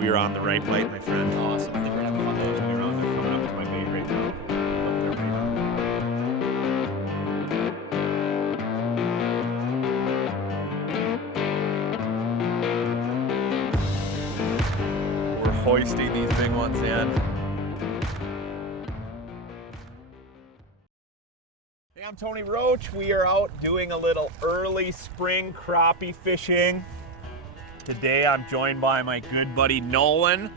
We are on the right bite, my friend. Awesome. I think we're having fun moving around. They're coming up to my bait right now. Up there, We're hoisting these big ones in. Hey, I'm Tony Roach. We are out doing a little early spring crappie fishing. Today I'm joined by my good buddy Nolan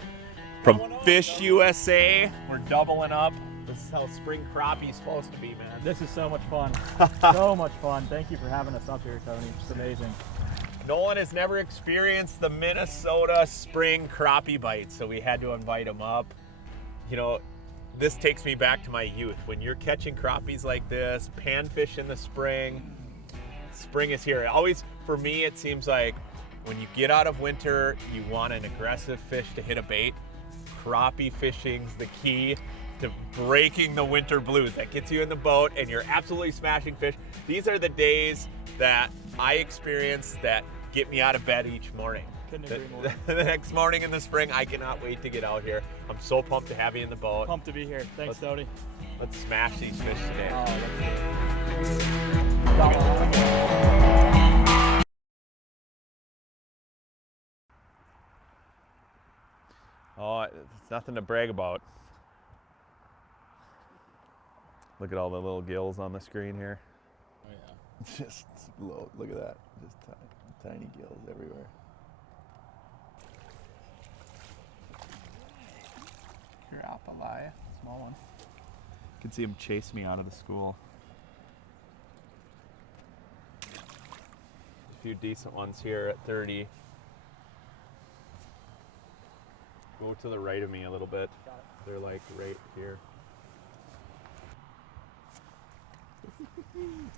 from FishUSA. We're doubling up. This is how spring crappie is supposed to be, man. This is so much fun. So much fun. Thank you for having us up here, Tony. It's amazing. Nolan has never experienced the Minnesota spring crappie bite, so we had to invite him up. You know, this takes me back to my youth. When you're catching crappies like this, panfish in the spring is here. Always, for me, it seems like when you get out of winter, you want an aggressive fish to hit a bait. Crappie fishing's the key to breaking the winter blues. That gets you in the boat and you're absolutely smashing fish. These are the days that I experience that get me out of bed each morning. Couldn't agree more. The next morning in the spring, I cannot wait to get out here. I'm so pumped to have you in the boat. Pumped to be here. Thanks, Tony. Let's smash these fish today. Oh, it's nothing to brag about. Look at all the little gills on the screen here. Oh yeah. Just look at that. Just tiny gills everywhere. Crappie, small one. You can see him chase me out of the school. A few decent ones here at 30. Go to the right of me a little bit. They're like right here.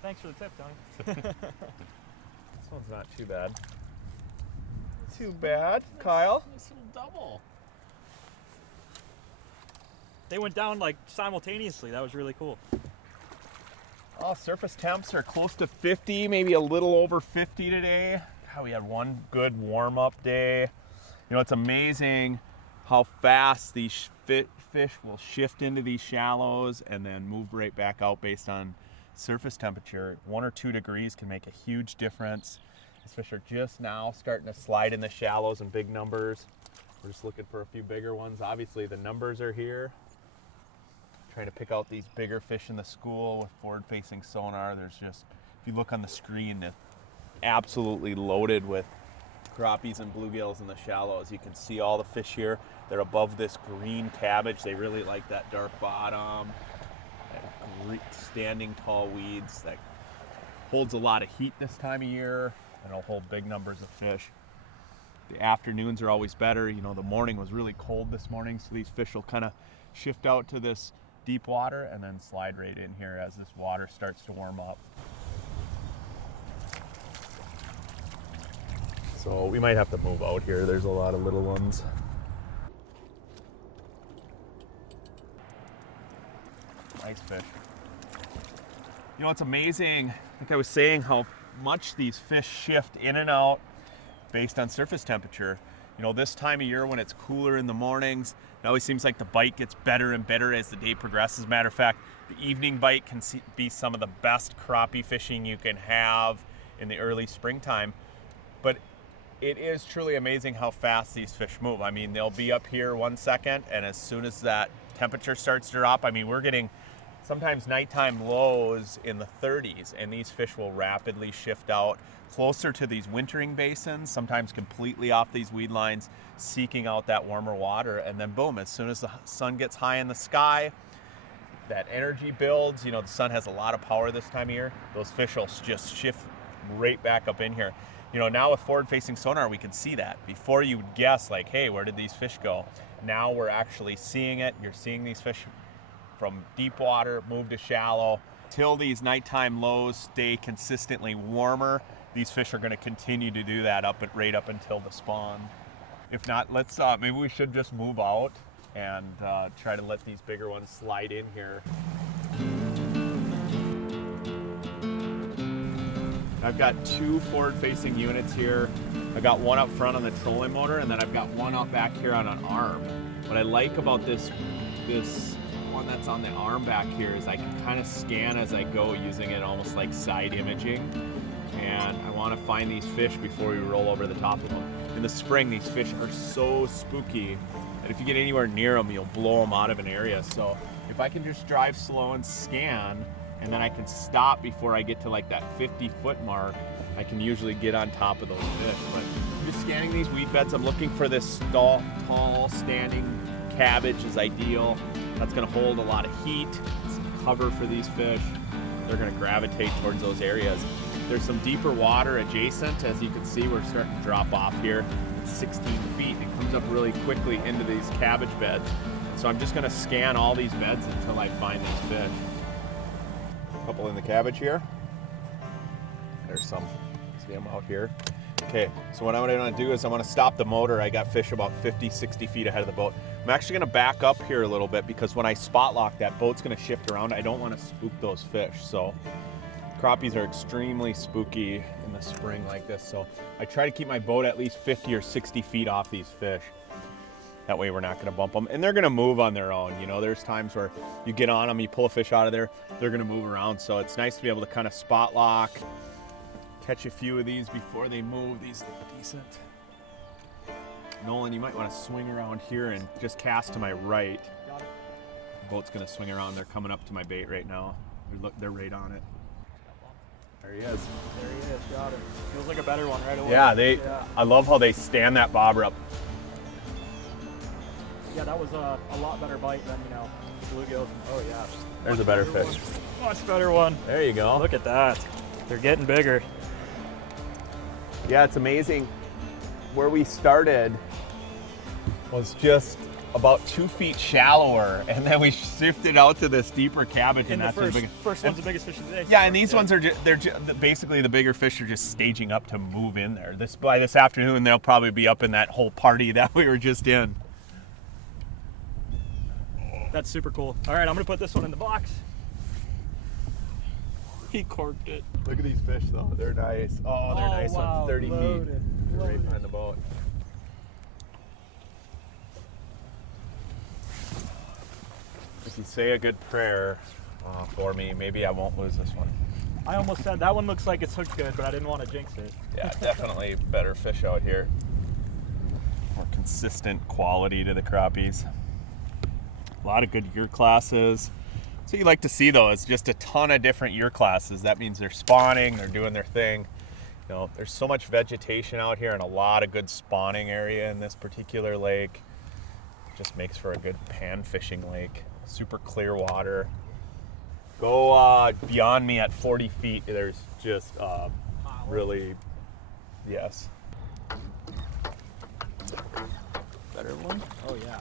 Thanks for the tip, Tony. This one's not too bad. Too bad, Kyle. Nice little double. They went down like simultaneously. That was really cool. Oh, surface temps are close to 50, maybe a little over 50 today. God, we had one good warm-up day. You know, it's amazing how fast these fish will shift into these shallows and then move right back out based on surface temperature. 1 or 2 degrees can make a huge difference. These fish are just now starting to slide in the shallows in big numbers. We're just looking for a few bigger ones. Obviously the numbers are here. Trying to pick out these bigger fish in the school with forward-facing sonar. There's just, if you look on the screen, it's absolutely loaded with crappies and bluegills in the shallows. You can see all the fish here. They're above this green cabbage. They really like that dark bottom, that standing tall weeds that holds a lot of heat this time of year, and it'll hold big numbers of fish. The afternoons are always better. You know, the morning was really cold this morning, so these fish will kind of shift out to this deep water and then slide right in here as this water starts to warm up. So we might have to move out here. There's a lot of little ones. Nice fish. You know, it's amazing, like I was saying, how much these fish shift in and out based on surface temperature. You know, this time of year when it's cooler in the mornings, it always seems like the bite gets better and better as the day progresses. Matter of fact, the evening bite can be some of the best crappie fishing you can have in the early springtime. But it is truly amazing how fast these fish move. I mean, they'll be up here 1 second, and as soon as that temperature starts to drop, I mean, we're getting sometimes nighttime lows in the 30s, and these fish will rapidly shift out closer to these wintering basins, sometimes completely off these weed lines, seeking out that warmer water. And then boom, as soon as the sun gets high in the sky, that energy builds. You know, the sun has a lot of power this time of year. Those fish will just shift right back up in here. You know, now with forward-facing sonar, we can see that. Before you would guess, like, hey, where did these fish go? Now we're actually seeing it. You're seeing these fish from deep water move to shallow. Till these nighttime lows stay consistently warmer, these fish are going to continue to do that right up until the spawn. If not, let's maybe we should just move out and try to let these bigger ones slide in here. I've got 2 forward-facing units here. I got one up front on the trolling motor, and then I've got one up back here on an arm. What I like about this one that's on the arm back here is I can kind of scan as I go, using it almost like side imaging. And I want to find these fish before we roll over the top of them. In the spring, these fish are so spooky that if you get anywhere near them, you'll blow them out of an area. So if I can just drive slow and scan, and then I can stop before I get to like that 50-foot mark, I can usually get on top of those fish. But I'm just scanning these weed beds. I'm looking for this tall, standing cabbage is ideal. That's gonna hold a lot of heat, some cover for these fish. They're gonna gravitate towards those areas. There's some deeper water adjacent. As you can see, we're starting to drop off here. It's 16 feet. It comes up really quickly into these cabbage beds. So I'm just gonna scan all these beds until I find these fish. A couple in the cabbage here. There's some, see them out here. Okay, so what I'm gonna do is I'm gonna stop the motor. I got fish about 50, 60 feet ahead of the boat. I'm actually gonna back up here a little bit because when I spot lock, that boat's gonna shift around. I don't wanna spook those fish. So crappies are extremely spooky in the spring like this. So I try to keep my boat at least 50 or 60 feet off these fish. That way we're not gonna bump them. And they're gonna move on their own. You know, there's times where you get on them, you pull a fish out of there, they're gonna move around. So it's nice to be able to kind of spot lock, catch a few of these before they move. These look decent. Nolan, you might want to swing around here and just cast to my right. Got it. The boat's gonna swing around. They're coming up to my bait right now. They're right on it. There he is. There he is, got it. Feels like a better one right away. Yeah, I love how they stand that bobber up. Yeah, that was a lot better bite than, bluegills. Oh yeah. There's a better fish. Much better one. There you go. Look at that. They're getting bigger. Yeah, it's amazing. Where we started was just about 2 feet shallower, and then we shifted out to this deeper cabbage, and that's the biggest. First one's the biggest fish of the day. Yeah, and these ones are basically the bigger fish are just staging up to move in there. By this afternoon, they'll probably be up in that whole party that we were just in. That's super cool. All right, I'm gonna put this one in the box. He corked it. Look at these fish though, they're nice. Oh, they're nice wow. ones, 30 Loaded. feet. Right behind the boat. If you say a good prayer for me, maybe I won't lose this one. I almost said that one looks like it's hooked good, but I didn't want to jinx it. Yeah, definitely better fish out here. More consistent quality to the crappies. A lot of good year classes. So you like to see though is just a ton of different year classes. That means they're spawning, they're doing their thing. You know, there's so much vegetation out here and a lot of good spawning area in this particular lake. It just makes for a good pan fishing lake. Super clear water. Go beyond me at 40 feet, there's just really, yes. Better one? Oh yeah.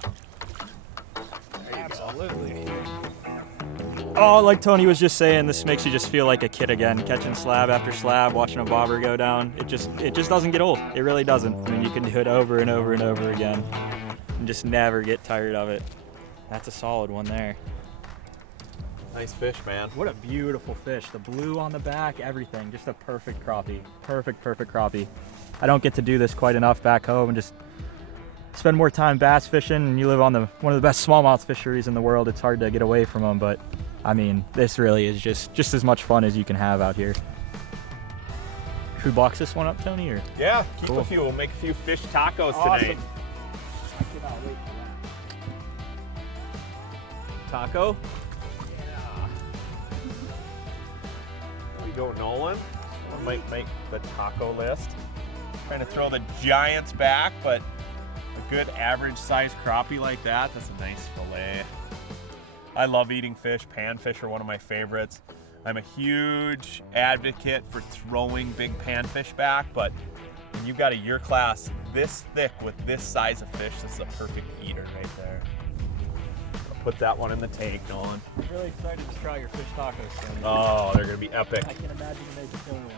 Absolutely. Oh, like Tony was just saying, this makes you just feel like a kid again, catching slab after slab, watching a bobber go down. It just doesn't get old. It really doesn't. I mean, you can do it over and over and over again and just never get tired of it. That's a solid one there. Nice fish, man. What a beautiful fish. The blue on the back, everything. Just a perfect crappie. Perfect crappie. I don't get to do this quite enough back home and just spend more time bass fishing, and you live on one of the best smallmouth fisheries in the world. It's hard to get away from them, but I mean, this really is just as much fun as you can have out here. Should we box this one up, Tony? Or? Yeah, keep Cool. a few. We'll make a few fish tacos Awesome. tonight. I cannot wait for Taco? Yeah. There we go, Nolan. I might make the taco list. Trying to throw the giants back, but a good average sized crappie like that, that's a nice fillet. I love eating fish. Panfish are one of my favorites. I'm a huge advocate for throwing big panfish back, but when you've got a year class this thick with this size of fish, this is a perfect eater right there. I'll put that one in the tank, Nolan. I'm really excited to try your fish tacos, Tony. Oh, they're gonna be epic. I can imagine you make a killer one.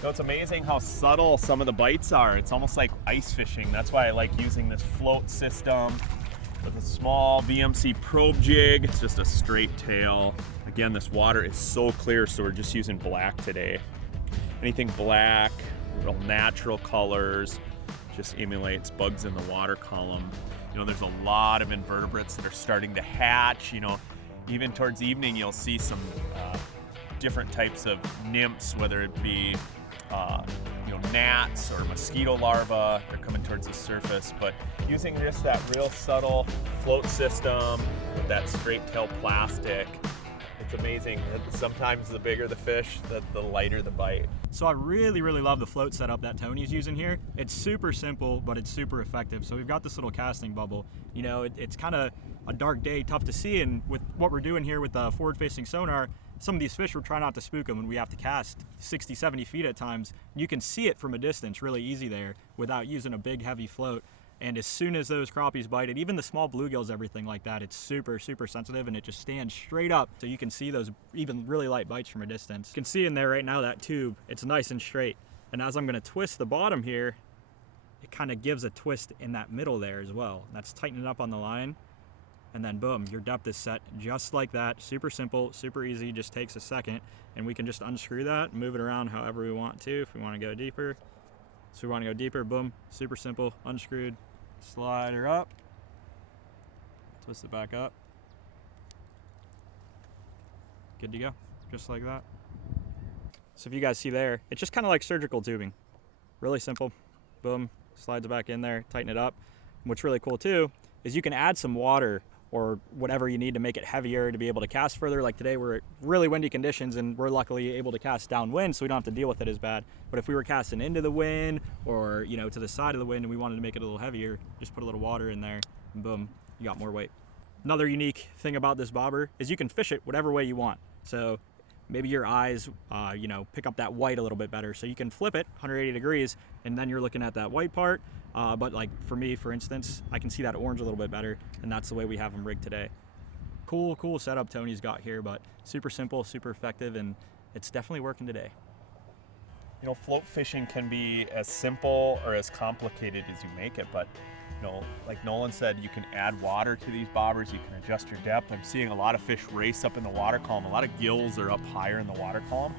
So it's amazing how subtle some of the bites are. It's almost like ice fishing. That's why I like using this float system with a small VMC probe jig. It's just a straight tail. Again, this water is so clear, so we're just using black today. anything black, real natural colors, just emulates bugs in the water column. You know, there's a lot of invertebrates that are starting to hatch. You know, even towards evening, you'll see some different types of nymphs, whether it be you know, gnats or mosquito larvae. They're coming towards the surface, but using just that real subtle float system with that straight tail plastic, it's amazing. Sometimes the bigger the fish, the lighter the bite. So I really love the float setup that Tony's using here. It's super simple, but it's super effective. So we've got this little casting bubble. You know, it's kind of a dark day, tough to see, and with what we're doing here with the forward-facing sonar, some of these fish, we're trying not to spook them, and we have to cast 60, 70 feet at times. You can see it from a distance really easy there without using a big heavy float. And as soon as those crappies bite it, even the small bluegills, everything like that, it's super sensitive, and it just stands straight up. So you can see those even really light bites from a distance. You can see in there right now, that tube, it's nice and straight. And as I'm gonna twist the bottom here, it kind of gives a twist in that middle there as well. That's tightening up on the line. And then boom, your depth is set just like that. Super simple, super easy, just takes a second. And we can just unscrew that and move it around however we want to, if we want to go deeper. So we want to go deeper, boom, super simple, unscrewed, slide her up, twist it back up. Good to go, just like that. So if you guys see there, it's just kind of like surgical tubing. Really simple, boom, slides it back in there, tighten it up. And what's really cool too, is you can add some water or whatever you need to make it heavier to be able to cast further. Like today we're at really windy conditions and we're luckily able to cast downwind, so we don't have to deal with it as bad. But if we were casting into the wind or, you know, to the side of the wind and we wanted to make it a little heavier, just put a little water in there and boom, you got more weight. Another unique thing about this bobber is you can fish it whatever way you want. So maybe your eyes, you know, pick up that white a little bit better. So you can flip it 180 degrees and then you're looking at that white part. But like for me, for instance, I can see that orange a little bit better, and that's the way we have them rigged today. Cool setup Tony's got here, but super simple, super effective, and it's definitely working today. You know, float fishing can be as simple or as complicated as you make it, but you know, like Nolan said, you can add water to these bobbers, you can adjust your depth. I'm seeing a lot of fish race up in the water column. A lot of gills are up higher in the water column.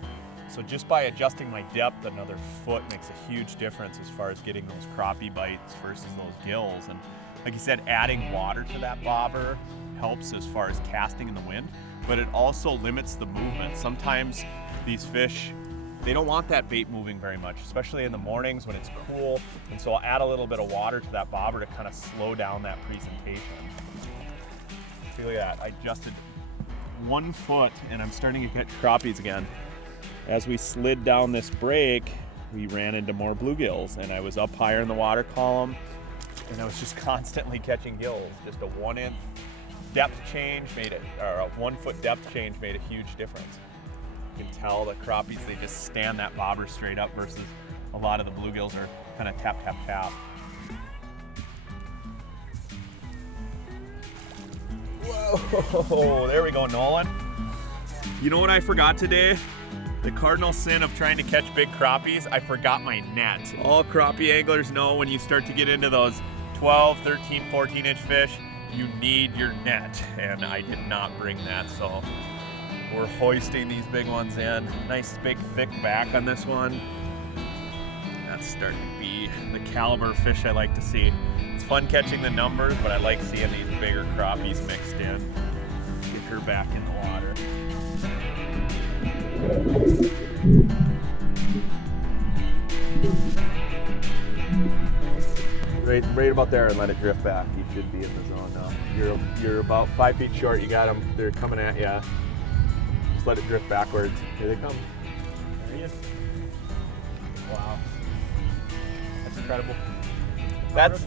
So just by adjusting my depth another foot makes a huge difference as far as getting those crappie bites versus those gills. And like you said, adding water to that bobber helps as far as casting in the wind, but it also limits the movement. Sometimes these fish, they don't want that bait moving very much, especially in the mornings when it's cool. And so I'll add a little bit of water to that bobber to kind of slow down that presentation. See, look at that, I adjusted 1 foot and I'm starting to catch crappies again. As we slid down this break, we ran into more bluegills, and I was up higher in the water column, and I was just constantly catching gills. Just a 1 inch depth change made it, or a 1 foot depth change made a huge difference. You can tell the crappies, they just stand that bobber straight up versus a lot of the bluegills are kind of tap, tap, tap. Whoa, there we go, Nolan. You know what I forgot today? The cardinal sin of trying to catch big crappies, I forgot my net. All crappie anglers know when you start to get into those 12, 13, 14 inch fish, you need your net, and I did not bring that, so we're hoisting these big ones in. Nice big thick back on this one. That's starting to be the caliber of fish I like to see. It's fun catching the numbers, but I like seeing these bigger crappies mixed in. Get her back in the water. Right about there and let it drift back. You should be in the zone now. You're about 5 feet short. You got them. They're coming at you. Just let it drift backwards. Here they come. There he is. Wow. That's incredible. That's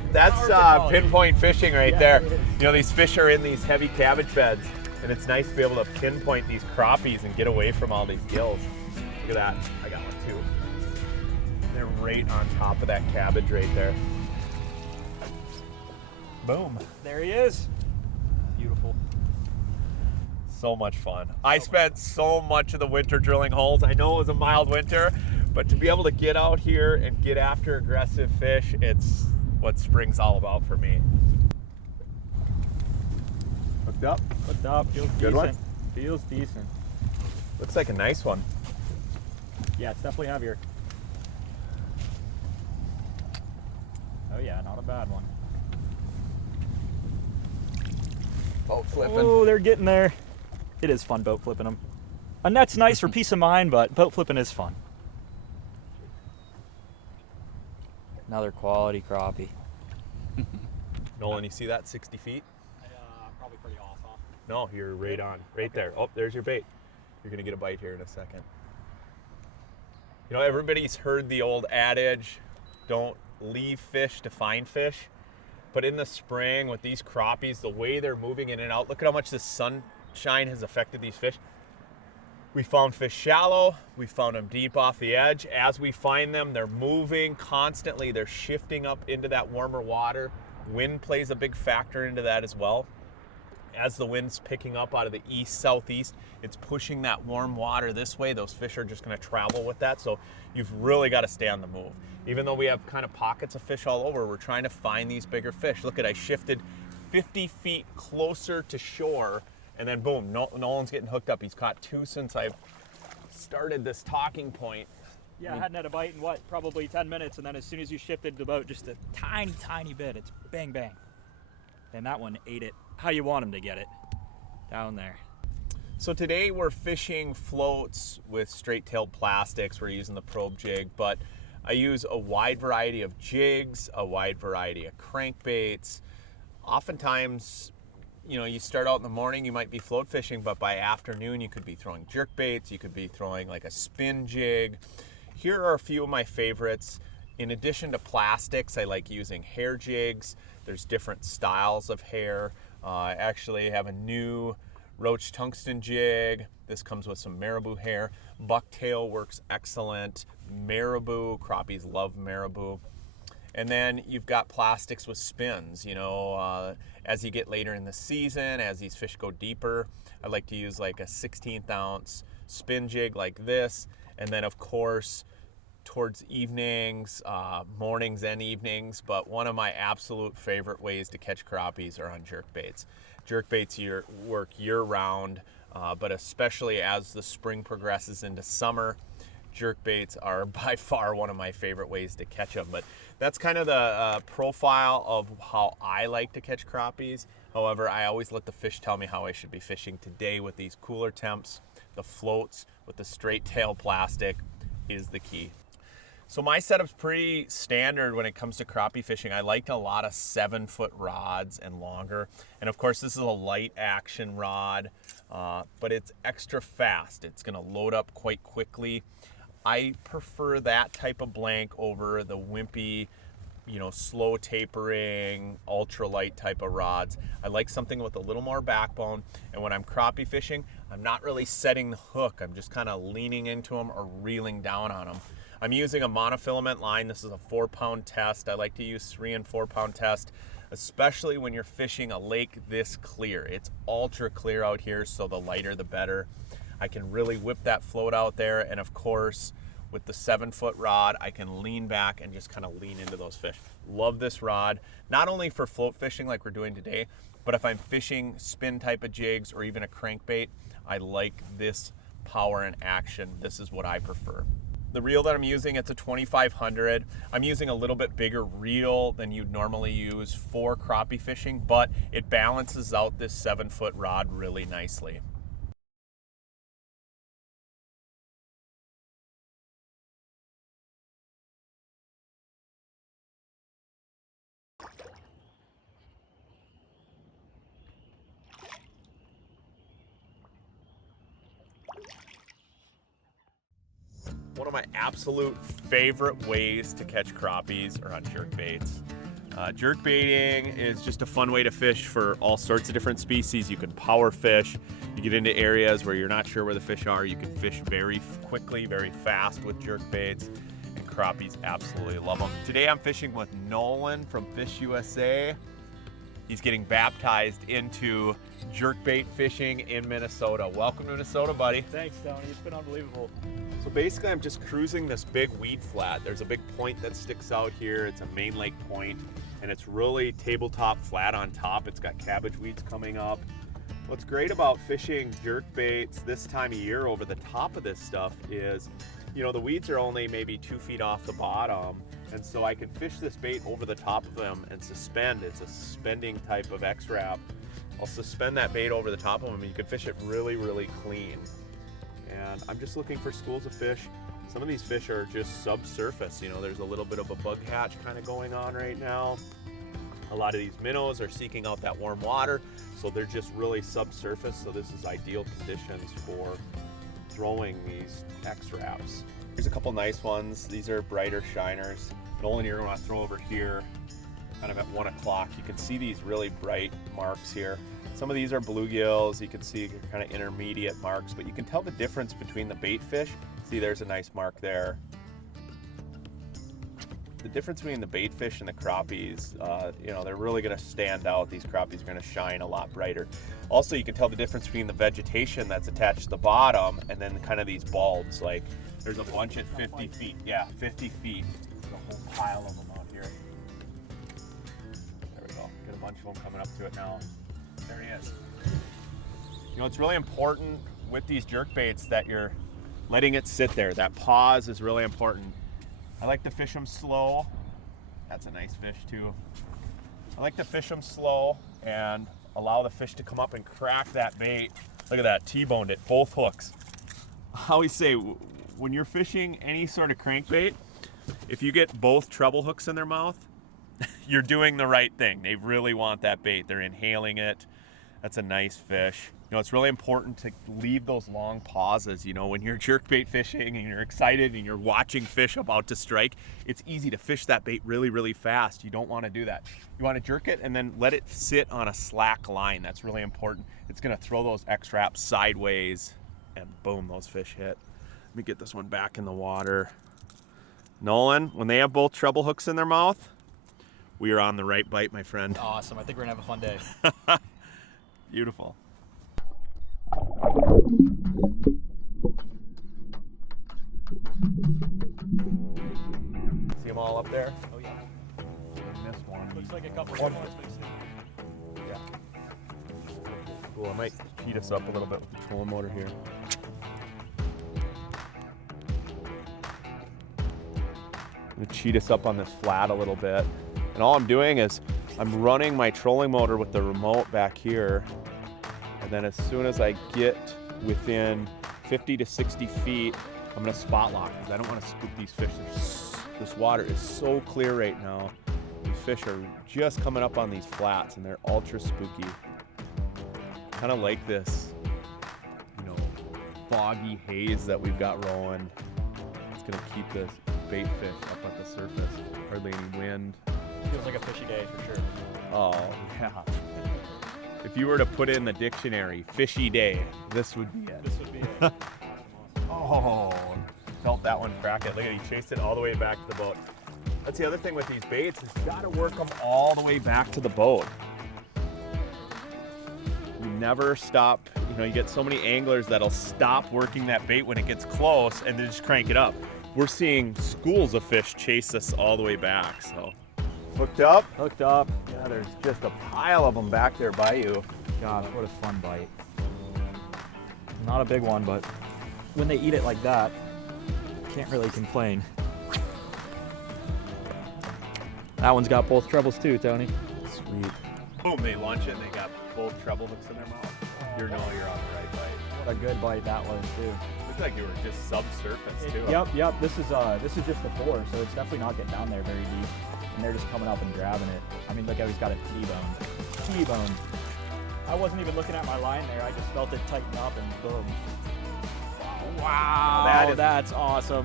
pinpoint fishing right there. You know, these fish are in these heavy cabbage beds, and it's nice to be able to pinpoint these crappies and get away from all these gills. Look at that. I got one too. They're right on top of that cabbage right there. Boom. There he is. Beautiful. So much fun. I spent so much of the winter drilling holes. I know it was a mild winter, but to be able to get out here and get after aggressive fish, it's what spring's all about for me. Hooked up? Hooked up. Feels Good decent. one? Feels decent. Looks like a nice one. Yeah, it's definitely heavier. bad one. Boat flipping. Oh, they're getting there. It is fun boat flipping them. A net's nice for peace of mind, but boat flipping is fun. Another quality crappie. Nolan, you see that 60 feet? Probably pretty off, huh? No, you're right on. Right there. Oh, there's your bait. You're going to get a bite here in a second. You know, everybody's heard the old adage, don't leave fish to find fish. But in the spring with these crappies, the way they're moving in and out, look at how much the sunshine has affected these fish. We found fish shallow, we found them deep off the edge. As we find them, they're moving constantly. They're shifting up into that warmer water. Wind plays a big factor into that as well. As the wind's picking up out of the east-southeast, it's pushing that warm water this way. Those fish are just going to travel with that. So you've really got to stay on the move. Even though we have kind of pockets of fish all over, we're trying to find these bigger fish. Look at, I shifted 50 feet closer to shore, and then boom, Nolan's getting hooked up. He's caught 2 since I've started this talking point. Yeah, I hadn't had a bite in what, probably 10 minutes, and then as soon as you shifted the boat just a tiny, tiny bit, it's bang, bang. And that one ate it how you want him to get it, down there. So today we're fishing floats with straight-tailed plastics. We're using the probe jig, but I use a wide variety of jigs, a wide variety of crankbaits. Oftentimes, you know, you start out in the morning, you might be float fishing, but by afternoon you could be throwing jerkbaits, you could be throwing like a spin jig. Here are a few of my favorites. In addition to plastics, I like using hair jigs. There's different styles of hair. I actually have a new Roach tungsten jig. This comes with some marabou hair. Bucktail works excellent. Marabou, crappies love marabou. And then you've got plastics with spins. You know, as you get later in the season, as these fish go deeper, I like to use like a 16th ounce spin jig like this. And then of course, towards evenings, mornings and evenings, but one of my absolute favorite ways to catch crappies are on jerkbaits. Jerkbaits work year-round, but especially as the spring progresses into summer, jerkbaits are by far one of my favorite ways to catch them. But that's kind of the profile of how I like to catch crappies. However, I always let the fish tell me how I should be fishing. Today with these cooler temps, the floats with the straight tail plastic is the key. So my setup's pretty standard when it comes to crappie fishing. I like a lot of 7-foot rods and longer. And of course, this is a light action rod, but it's extra fast. It's gonna load up quite quickly. I prefer that type of blank over the wimpy, you know, slow tapering, ultralight type of rods. I like something with a little more backbone. And when I'm crappie fishing, I'm not really setting the hook. I'm just kind of leaning into them or reeling down on them. I'm using a monofilament line. This is a 4-pound test. I like to use 3 and 4-pound test, especially when you're fishing a lake this clear. It's ultra clear out here, so the lighter the better. I can really whip that float out there, and of course, with the 7-foot rod, I can lean back and just kind of lean into those fish. Love this rod, not only for float fishing like we're doing today, but if I'm fishing spin type of jigs or even a crankbait, I like this power and action. This is what I prefer. The reel that I'm using, it's a 2500. I'm using a little bit bigger reel than you'd normally use for crappie fishing, but it balances out this 7-foot rod really nicely. One of my absolute favorite ways to catch crappies are on jerkbaits. Jerkbaiting is just a fun way to fish for all sorts of different species. You can power fish. You get into areas where you're not sure where the fish are. You can fish very quickly, very fast with jerkbaits, and crappies absolutely love them. Today I'm fishing with Nolan from FishUSA. He's getting baptized into jerkbait fishing in Minnesota. Welcome to Minnesota, buddy. Thanks, Tony. It's been unbelievable. So basically I'm just cruising this big weed flat. There's a big point that sticks out here. It's a main lake point, and it's really tabletop flat on top. It's got cabbage weeds coming up. What's great about fishing jerkbaits this time of year over the top of this stuff is, you know, the weeds are only maybe 2 feet off the bottom, And so I can fish this bait over the top of them and suspend. It's a suspending type of X-Wrap. I'll suspend that bait over the top of them and you can fish it really, really clean. And I'm just looking for schools of fish. Some of these fish are just subsurface. You know, there's a little bit of a bug hatch kind of going on right now. A lot of these minnows are seeking out that warm water, so they're just really subsurface. So this is ideal conditions for throwing these X-Wraps. Here's a couple nice ones. These are brighter shiners. Nolan, you're gonna throw over here kind of at 1 o'clock. You can see these really bright marks here. Some of these are bluegills. You can see kind of intermediate marks, but you can tell the difference between the bait fish. See, there's a nice mark there. The difference between the bait fish and the crappies, you know, they're really gonna stand out. These crappies are gonna shine a lot brighter. Also, you can tell the difference between the vegetation that's attached to the bottom and then kind of these bulbs. Like, there's a bunch at 50 feet. Yeah, 50 feet. There's a whole pile of them out here. There we go. Get a bunch of them coming up to it now. There he is. You know, it's really important with these jerkbaits that you're letting it sit there. That pause is really important. I like to fish them slow. That's a nice fish too. I like to fish them slow and allow the fish to come up and crack that bait. Look at that, T-boned it, both hooks. I always say, when you're fishing any sort of crankbait, if you get both treble hooks in their mouth, you're doing the right thing. They really want that bait. They're inhaling it. That's a nice fish. You know, it's really important to leave those long pauses. You know, when you're jerkbait fishing and you're excited and you're watching fish about to strike, it's easy to fish that bait really, really fast. You don't want to do that. You want to jerk it and then let it sit on a slack line. That's really important. It's going to throw those X-Wraps sideways and boom, those fish hit. Let me get this one back in the water. Nolan, when they have both treble hooks in their mouth, we are on the right bite, my friend. Awesome. I think we're gonna have a fun day. Beautiful. See them all up there? Oh yeah. Missed one. Looks like a couple One. of ones. Yeah. Cool, I might heat us up a little bit with the trolling motor here. I'm gonna cheat us up on this flat a little bit. And all I'm doing is I'm running my trolling motor with the remote back here. And then as soon as I get within 50 to 60 feet, I'm gonna spot lock because I don't wanna spook these fish. This water is so clear right now. These fish are just coming up on these flats and they're ultra spooky. Kind of like this, you know, foggy haze that we've got rolling. It's gonna keep this bait fish up at the surface. Hardly any wind. Feels like a fishy day for sure. Oh, yeah. If you were to put in the dictionary, fishy day, this would be it. This would be it. Oh, felt that one crack it. Look at it, he chased it all the way back to the boat. That's the other thing with these baits, is you gotta work them all the way back to the boat. You never stop, you know, you get so many anglers that'll stop working that bait when it gets close and then just crank it up. We're seeing schools of fish chase us all the way back, so. Hooked up? Hooked up. Yeah, there's just a pile of them back there by you. Gosh, what a fun bite. Not a big one, but when they eat it like that, can't really complain. That one's got both trebles too, Tony. Sweet. Boom, they launch it and they got both treble hooks in their mouth. You're on the right bite. What a good bite that was too. Looked like you were just subsurface too. Yep. This is just the 4, so it's definitely not getting down there very deep. And they're just coming up and grabbing it. I mean, look how he's got a T-bone. T-bone. I wasn't even looking at my line there. I just felt it tighten up and boom. Wow, that's awesome.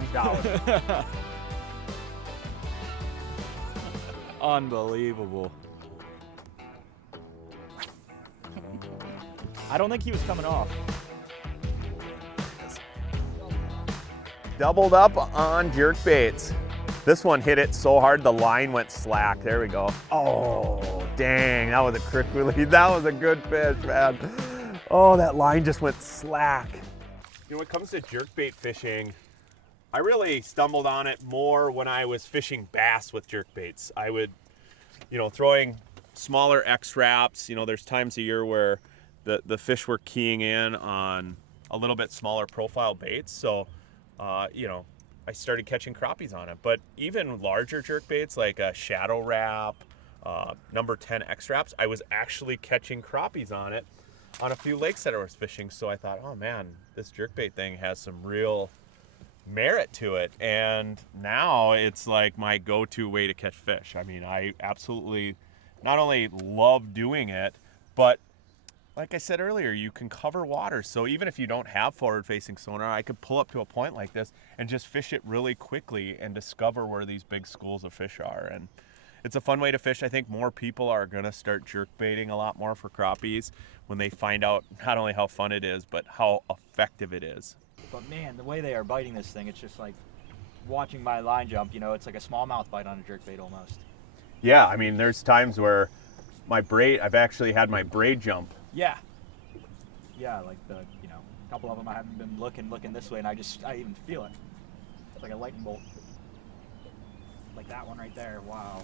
Unbelievable. I don't think he was coming off. Doubled up on jerkbaits. This one hit it so hard the line went slack. There we go. Oh, dang, that was a crick release. That was a good fish, man. Oh, that line just went slack. You know, when it comes to jerkbait fishing, I really stumbled on it more when I was fishing bass with jerkbaits. I would, you know, throwing smaller X-Wraps. You know, there's times a year where the fish were keying in on a little bit smaller profile baits. So, you know, I started catching crappies on it. But even larger jerkbaits like a shadow wrap, number 10 X wraps, I was actually catching crappies on it on a few lakes that I was fishing. So I thought, oh man, this jerkbait thing has some real merit to it. And now it's like my go-to way to catch fish. I mean, I absolutely not only love doing it, but like I said earlier, you can cover water. So even if you don't have forward-facing sonar, I could pull up to a point like this and just fish it really quickly and discover where these big schools of fish are. And it's a fun way to fish. I think more people are gonna start jerkbaiting a lot more for crappies when they find out not only how fun it is, but how effective it is. But man, the way they are biting this thing, it's just like watching my line jump, you know, it's like a smallmouth bite on a jerkbait almost. Yeah, I mean, there's times where my braid, I've actually had my braid jump. Yeah. Yeah, like the, you know, a couple of them I haven't been looking this way and I even feel it. It's like a lightning bolt. Like that one right there, wow.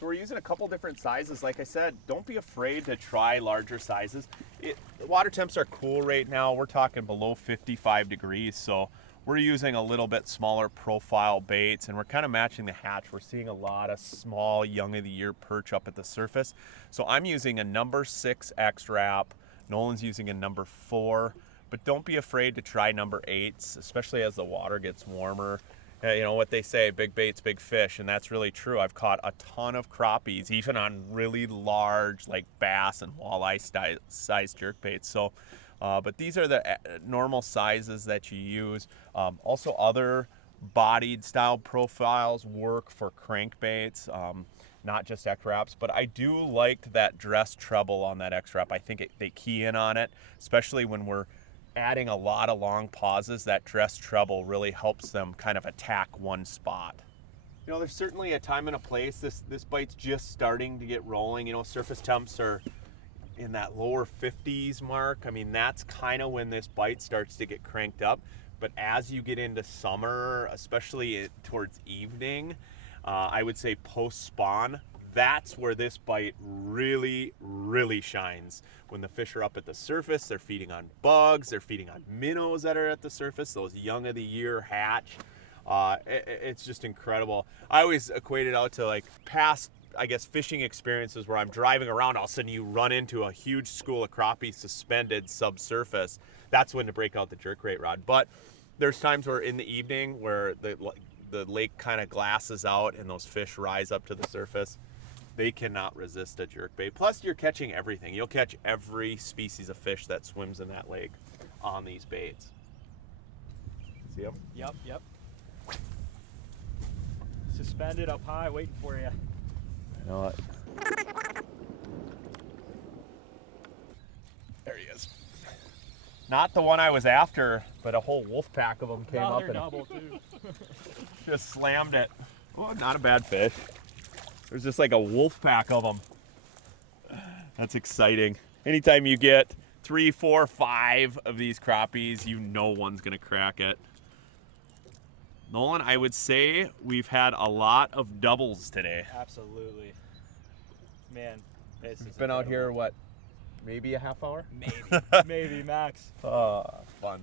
So we're using a couple different sizes. Like I said, don't be afraid to try larger sizes. The water temps are cool right now. We're talking below 55 degrees, so we're using a little bit smaller profile baits, and we're kind of matching the hatch. We're seeing a lot of small young of the year perch up at the surface. So I'm using a number 6 X wrap. Nolan's using a number 4, but don't be afraid to try number 8s, especially as the water gets warmer. You know what they say, big baits, big fish, and that's really true. I've caught a ton of crappies, even on really large, like bass and walleye size jerkbaits. So, but these are the normal sizes that you use. Also, other bodied style profiles work for crankbaits, not just X wraps. But I do like that dress treble on that X wrap. I think they key in on it, especially when we're adding a lot of long pauses. That dress treble really helps them kind of attack one spot. You know, there's certainly a time and a place. This bite's just starting to get rolling. You know, surface temps are in that lower 50s mark. I mean, that's kind of when this bite starts to get cranked up. But as you get into summer, especially towards evening, I would say post spawn, that's where this bite really, really shines. When the fish are up at the surface, they're feeding on bugs, they're feeding on minnows that are at the surface, those young of the year hatch. It's just incredible. I always equate it out to like past, I guess, fishing experiences where I'm driving around, all of a sudden you run into a huge school of crappie suspended subsurface. That's when to break out the jerkbait rod. But there's times where in the evening where the lake kind of glasses out and those fish rise up to the surface, they cannot resist a jerkbait. Plus, you're catching everything. You'll catch every species of fish that swims in that lake on these baits. See them? Yep, yep. Suspended up high, waiting for you. I know it. There he is. Not the one I was after, but a whole wolf pack of them came up and double too. just slammed it. Oh, not a bad fish. There's just like a wolf pack of them. That's exciting. Anytime you get 3, 4, 5 of these crappies, you know one's gonna crack it. Nolan, I would say we've had a lot of doubles today. Absolutely. Man, this has been out here, what, maybe a half hour? Maybe, maybe max. Fun.